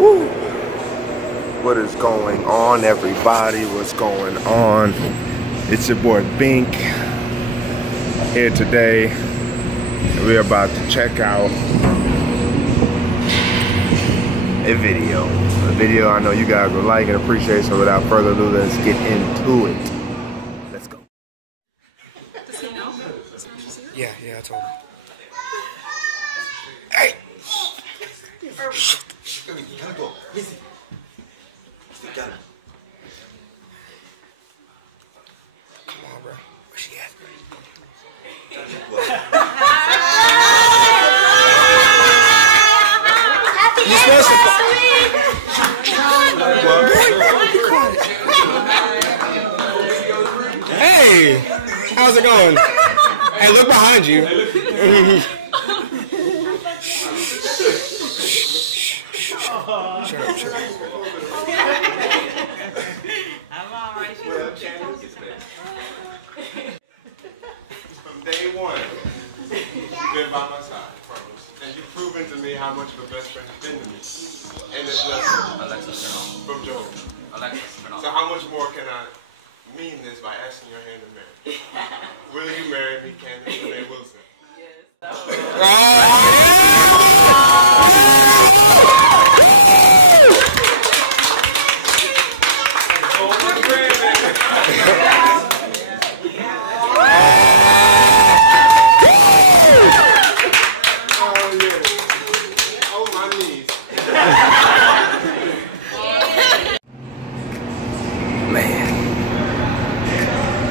Woo. What is going on, everybody? What's going on? It's your boy Bink here today. We're about to check out a video I know you guys will like and appreciate. So without further ado, let's get into it. Let's go. Does he know? Yeah, I told him. Hey! Come on, bro. Where she at? You smell something? Hey! How's it going? Hey, look behind you. Shut up. I'm alright. From day one, you've been by my side, promise. And you've proven to me how much of a best friend you've been to me. And this lesson from Joe. So how much more can I mean this by asking your hand in marriage? Will you marry me, Candace Renee Wilson? Yes.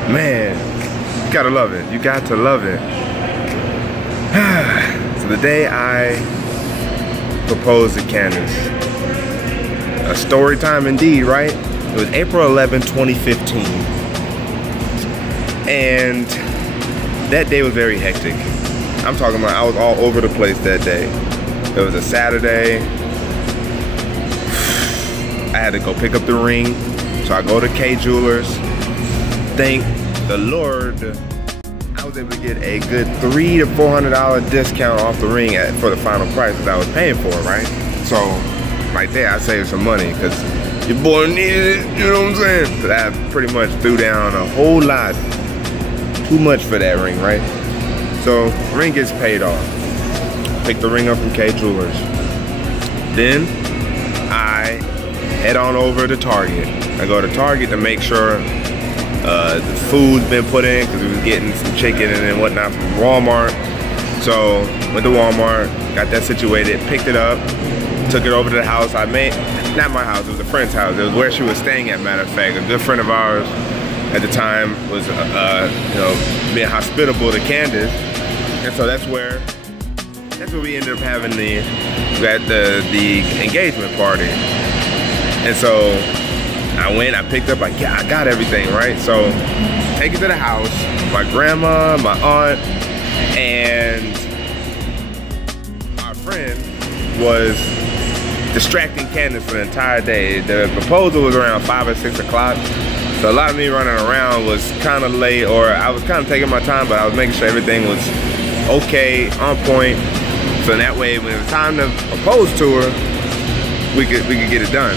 Man, you gotta love it. You got to love it. So the day I proposed to Candace, a story time indeed, right? It was April 11, 2015. And that day was very hectic. I'm talking about I was all over the place that day. It was a Saturday. I had to go pick up the ring. So I go to K Jewelers. Thank the Lord, I was able to get a good $300 to $400 discount off the ring for the final price that I was paying for it, right? So, right there, I saved some money because your boy needed it, you know what I'm saying? Because I pretty much threw down a whole lot, too much for that ring, right? So, ring gets paid off. Pick the ring up from K Jewelers. Then, I head on over to Target. I go to Target to make sure the food's been put in because we was getting some chicken and then whatnot from Walmart. So went to Walmart, got that situated, picked it up, took it over to the house. Not my house, it was a friend's house. It was where she was staying at, matter of fact. A good friend of ours at the time was being hospitable to Candace. And so that's where we ended up having the engagement party. And so I went, I picked up, I got everything, right? So, take it to the house, my grandma, my aunt, and our friend was distracting Candace for the entire day. The proposal was around 5 or 6 o'clock. So a lot of me running around was kind of late, or I was kind of taking my time, but I was making sure everything was okay, on point. So that way, when it was time to propose to her, we could get it done.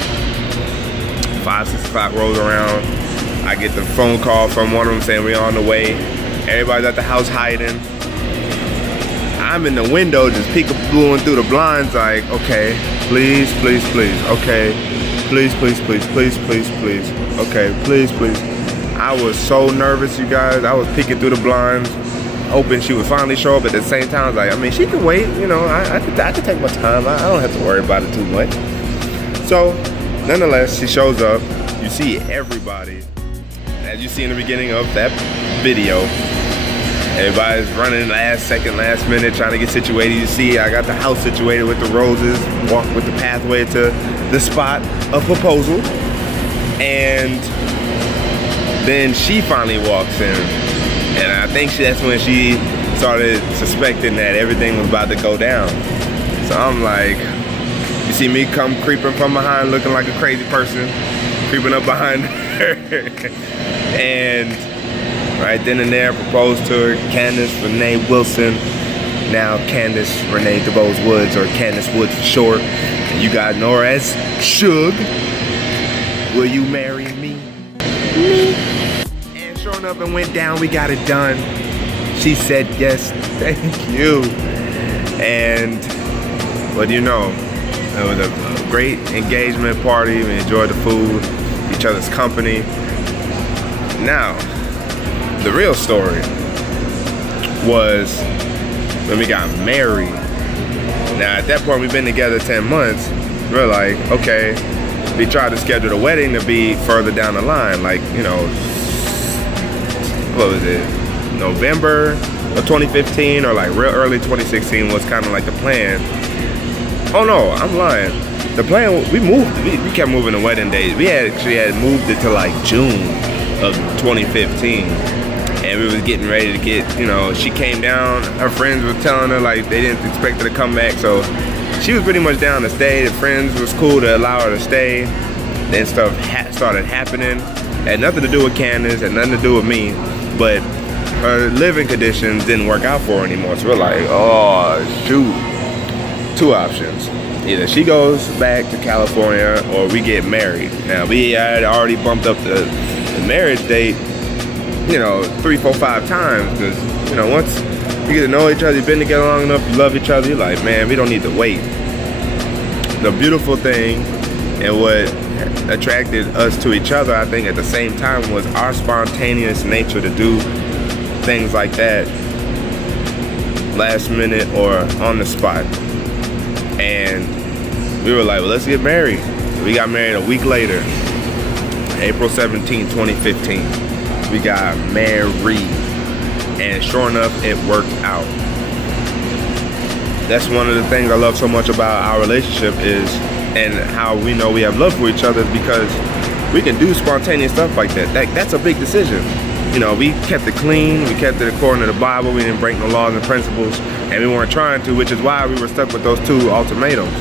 5, 6 o'clock rolls around. I get the phone call from one of them saying we're on the way. Everybody's at the house hiding. I'm in the window just peekabooing through the blinds like, okay, please, please, please, okay, please, please, please, please, please, please, okay, please, please. I was so nervous, you guys. I was peeking through the blinds, hoping she would finally show up. At the same time, I was like, I mean, she can wait, you know, I could take my time. I don't have to worry about it too much. So, nonetheless, she shows up. You see everybody, as you see in the beginning of that video. Everybody's running last second, last minute, trying to get situated. You see, I got the house situated with the roses, walk with the pathway to the spot of proposal. And then she finally walks in. And I think that's when she started suspecting that everything was about to go down. So I'm like, you see me come creeping from behind looking like a crazy person, creeping up behind her. And right then and there, proposed to her, Candace Renee Wilson, now Candace Renee DeBose Woods, or Candace Woods for short. You guys know her as Shug. Will you marry me? Me. And sure enough, it went down. We got it done. She said yes, thank you. And what do you know? It was a great engagement party. We enjoyed the food, each other's company. Now, the real story was when we got married. Now, at that point, we've been together 10 months. We're like, okay, we tried to schedule the wedding to be further down the line, like, you know, what was it, November of 2015 or like real early 2016 was kind of like the plan. Oh no, I'm lying. The plan, we kept moving the wedding date. We actually had moved it to like June of 2015. And we was getting ready to get, you know, she came down, her friends were telling her like they didn't expect her to come back, so she was pretty much down to stay. The friends was cool to allow her to stay. Then stuff started happening. Had nothing to do with Candace, had nothing to do with me, but her living conditions didn't work out for her anymore. So we're like, oh shoot. Two options. Either she goes back to California or we get married. Now we had already bumped up the marriage date, you know, 3, 4, 5 times, because, you know, once you get to know each other, you've been together long enough, you love each other, you're like, man, we don't need to wait. The beautiful thing and what attracted us to each other, I think, at the same time was our spontaneous nature to do things like that last minute or on the spot. And we were like, well, let's get married. We got married a week later, April 17, 2015. We got married, and sure enough, it worked out. That's one of the things I love so much about our relationship is, and how we know we have love for each other, is because we can do spontaneous stuff like that. That's a big decision. You know, we kept it clean, we kept it according to the Bible, we didn't break no laws and principles, and we weren't trying to, which is why we were stuck with those 2 ultimatums.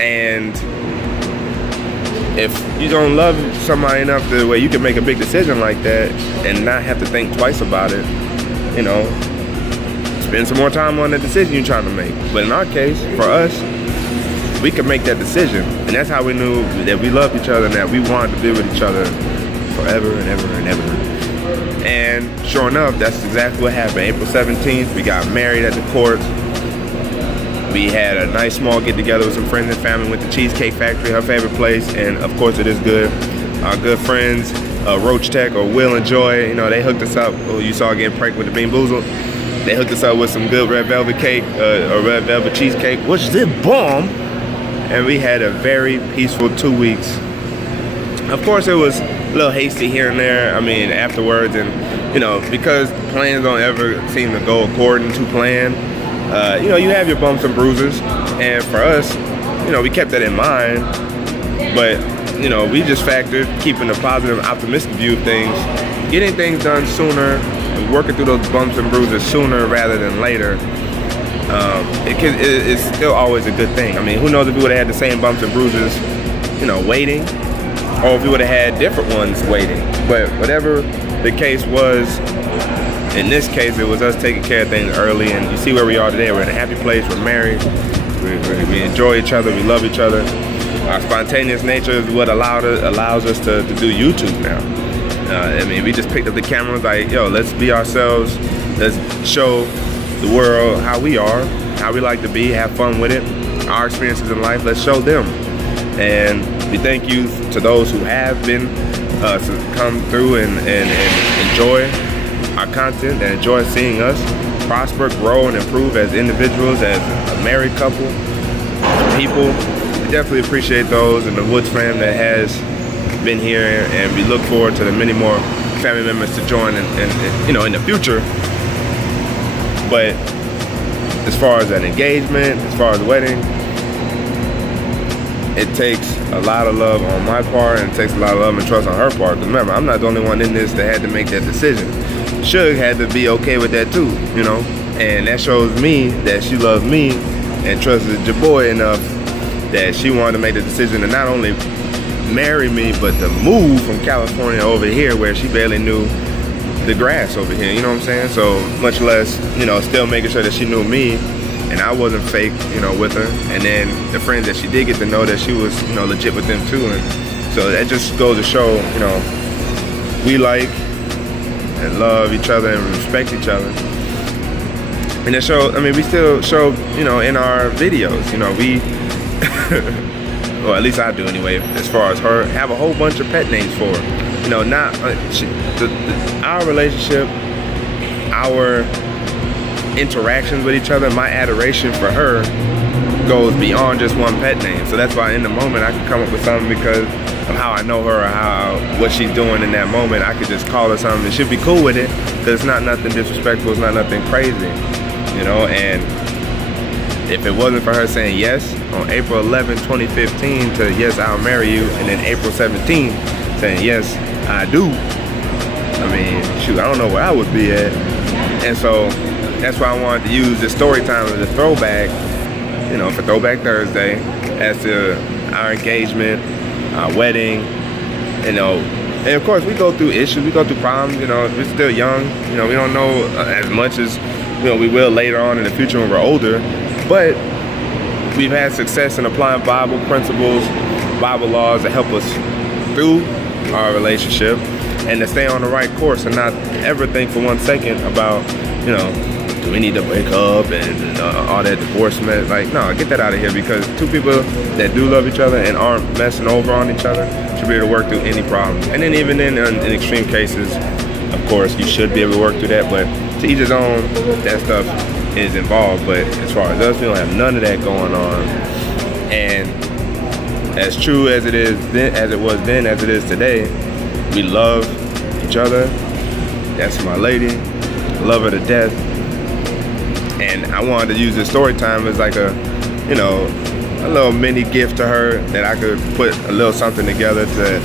And if you don't love somebody enough to where you can make a big decision like that and not have to think twice about it, you know, spend some more time on the decision you're trying to make. But in our case, for us, we could make that decision. And that's how we knew that we loved each other and that we wanted to be with each other forever and ever and ever. And sure enough, that's exactly what happened. April 17th, we got married at the court. We had a nice small get together with some friends and family. Went to Cheesecake Factory, her favorite place, and of course it is good. Our good friends, Roach Tech or Will and Joy, you know, they hooked us up. You saw getting pranked with the Bean Boozled. They hooked us up with some good red velvet cake, or red velvet cheesecake, which is the bomb. And we had a very peaceful 2 weeks. Of course, it was a little hasty here and there. I mean, afterwards, and you know, because plans don't ever seem to go according to plan. You know, you have your bumps and bruises, and for us, you know, we kept that in mind. But you know, we just factored keeping a positive, optimistic view of things, getting things done sooner, and working through those bumps and bruises sooner rather than later. It's still always a good thing. I mean, who knows if we would have had the same bumps and bruises, you know, waiting, or if we would have had different ones waiting. But whatever the case was, in this case, it was us taking care of things early, and you see where we are today. We're in a happy place, we're married, we enjoy each other, we love each other. Our spontaneous nature is what allows us to do YouTube now. I mean, we just picked up the camera, like, yo, let's be ourselves, let's show the world how we are, how we like to be, have fun with it, our experiences in life, let's show them. And we thank you to those who have been come through and enjoy our content, and enjoy seeing us prosper, grow, and improve as individuals, as a married couple, people. We definitely appreciate those and the Woods fam that has been here, and we look forward to the many more family members to join and you know, in the future. But as far as an engagement, as far as a wedding, it takes a lot of love on my part, and it takes a lot of love and trust on her part. Because remember, I'm not the only one in this that had to make that decision. Shug had to be okay with that too, you know? And that shows me that she loves me and trusted your boy enough that she wanted to make the decision to not only marry me, but to move from California over here where she barely knew the grass over here, you know what I'm saying? So much less, you know, still making sure that she knew me and I wasn't fake, you know, with her. And then the friends that she did get to know, that she was, you know, legit with them too. And so that just goes to show, you know, we like and love each other and respect each other. And it shows, I mean, we still show, you know, in our videos, you know, we, well, at least I do anyway, as far as her, have a whole bunch of pet names for her. You know, not, our relationship, our interactions with each other, my adoration for her goes beyond just one pet name. So that's why in the moment I can come up with something because of how I know her or what she's doing in that moment. I could just call her something and she'll be cool with it because it's not nothing disrespectful, it's not nothing crazy, you know. And if it wasn't for her saying yes on April 11, 2015 to yes, I'll marry you, and then April 17 saying yes, I do, I mean, shoot, I don't know where I would be at. And so that's why I wanted to use the story time as a throwback, you know, for Throwback Thursday, as to our engagement, our wedding, you know. And of course we go through issues, we go through problems, you know, we're still young, you know, we don't know as much as, you know, we will later on in the future when we're older, but we've had success in applying Bible principles, Bible laws that help us through our relationship and to stay on the right course and not ever think for 1 second about, you know, do we need to break up and all that divorcement. Like, no, get that out of here, because two people that do love each other and aren't messing over on each other should be able to work through any problems. And then even in extreme cases, of course, you should be able to work through that, but to each his own, that stuff is involved. But as far as us, we don't have none of that going on. And as true as it is then, as it was then, as it is today, we love each other. That's my lady, love her to death. And I wanted to use this story time as like a, you know, a little mini gift to her, that I could put a little something together to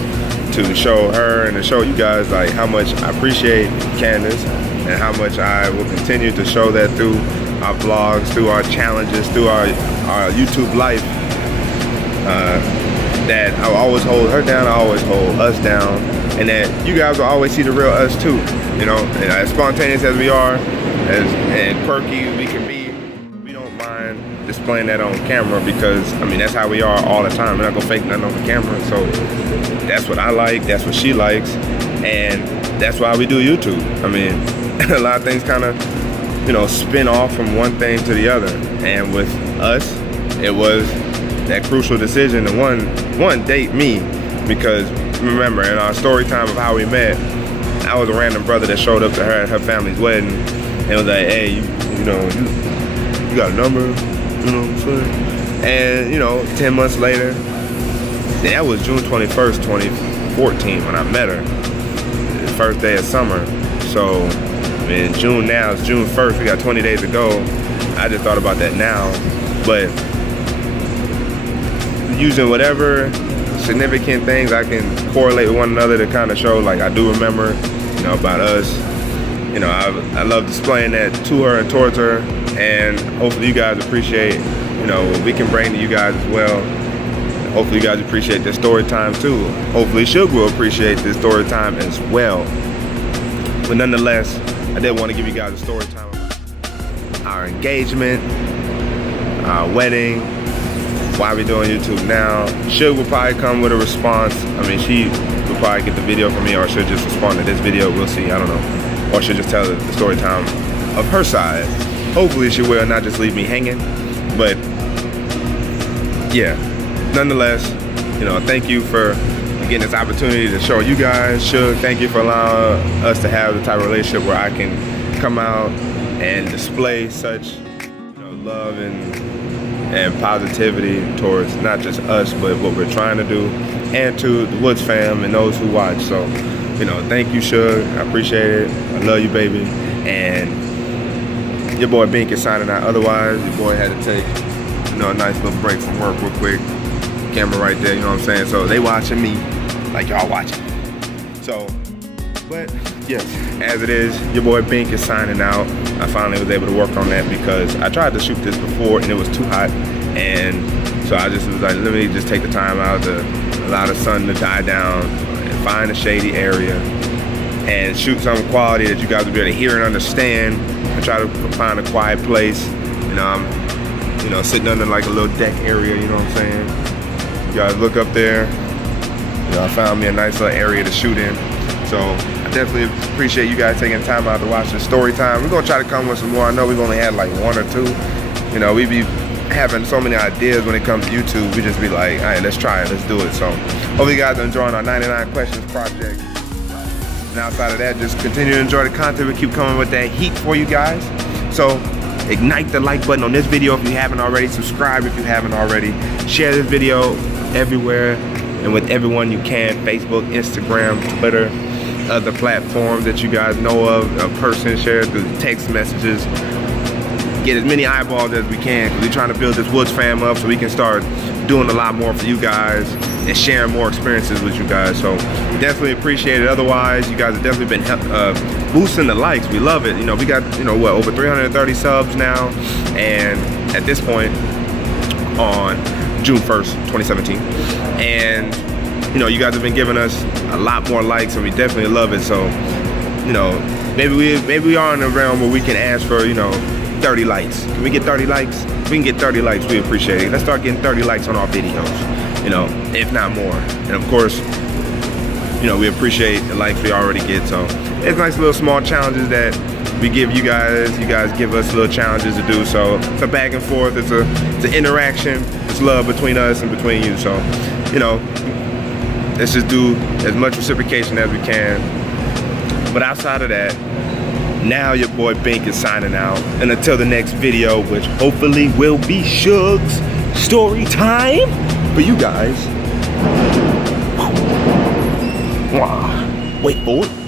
show her and to show you guys like how much I appreciate Candace and how much I will continue to show that through our vlogs, through our challenges, through our YouTube life. That I'll always hold her down, I always hold us down, and that you guys will always see the real us too. You know, and as spontaneous as we are, and quirky as we can be, we don't mind displaying that on camera, because I mean that's how we are all the time. We're not gonna fake nothing on the camera. So that's what I like, that's what she likes, and that's why we do YouTube. I mean, a lot of things kind of, you know, spin off from one thing to the other. And with us, it was that crucial decision to one date me, because remember in our story time of how we met, I was a random brother that showed up to her at her family's wedding and was like, hey, you know, you got a number, you know what I'm saying? And you know, 10 months later, that was June 21st, 2014 when I met her, the first day of summer. So in June now, it's June 1st, we got 20 days to go. I just thought about that now, but using whatever significant things I can correlate with one another to kind of show, like I do remember, you know, about us. You know, I love displaying that to her and towards her, and hopefully you guys appreciate, you know, what we can bring to you guys as well. Hopefully you guys appreciate this story time too. Hopefully Shug will appreciate this story time as well. But nonetheless, I did want to give you guys a story time about our engagement, our wedding, why we doing YouTube now. Shug will probably come with a response. I mean, she will probably get the video from me, or she'll just respond to this video. We'll see, I don't know. Or she'll just tell the story time of her side. Hopefully she will, not just leave me hanging. But yeah, nonetheless, you know, thank you for getting this opportunity to show you guys. Shug, thank you for allowing us to have the type of relationship where I can come out and display such, you know, love and positivity towards not just us, but what we're trying to do, and to the Woods fam and those who watch. So, you know, thank you, Shug. I appreciate it. I love you, baby. And your boy Bink is signing out. Otherwise, your boy had to take, you know, a nice little break from work real quick. Camera right there, you know what I'm saying? So they watching me like y'all watching. So, but yes, as it is, your boy Bink is signing out. I finally was able to work on that because I tried to shoot this before and it was too hot. And so I just was like, let me just take the time out to allow the sun to die down and find a shady area and shoot some quality that you guys will be able to hear and understand, and try to find a quiet place You know, I'm, you know, sitting under like a little deck area, you know what I'm saying? You guys look up there. You know, I found me a nice little area to shoot in. So I definitely appreciate you guys taking time out to watch the story time. We're gonna try to come with some more. I know we've only had like 1 or 2. You know, we be having so many ideas when it comes to YouTube. We just be like, all right, let's try it, let's do it. So hopefully you guys are enjoying our 99 questions project. And outside of that, just continue to enjoy the content. We keep coming with that heat for you guys. So ignite the like button on this video if you haven't already. Subscribe if you haven't already. Share this video everywhere and with everyone you can. Facebook, Instagram, Twitter, other platforms that you guys know of. A person, share through text messages. Get as many eyeballs as we can, because we're trying to build this Woods fam up so we can start doing a lot more for you guys and sharing more experiences with you guys. So we definitely appreciate it. Otherwise, you guys have definitely been boosting the likes. We love it. You know, we got, you know, what, over 330 subs now, and at this point on June 1st, 2017. And you know, you guys have been giving us a lot more likes, and we definitely love it. So, you know, maybe we are in a realm where we can ask for, you know, 30 likes. Can we get 30 likes? If we can get 30 likes, we appreciate it. Let's start getting 30 likes on our videos, you know, if not more. And of course, you know, we appreciate the likes we already get. So it's nice little small challenges that we give you guys. You guys give us little challenges to do. So it's a back and forth. It's an interaction. It's love between us and between you. So, you know, let's just do as much reciprocation as we can. But outside of that, now your boy Bink is signing out. And until the next video, which hopefully will be Shug's story time for you guys. Wait for it.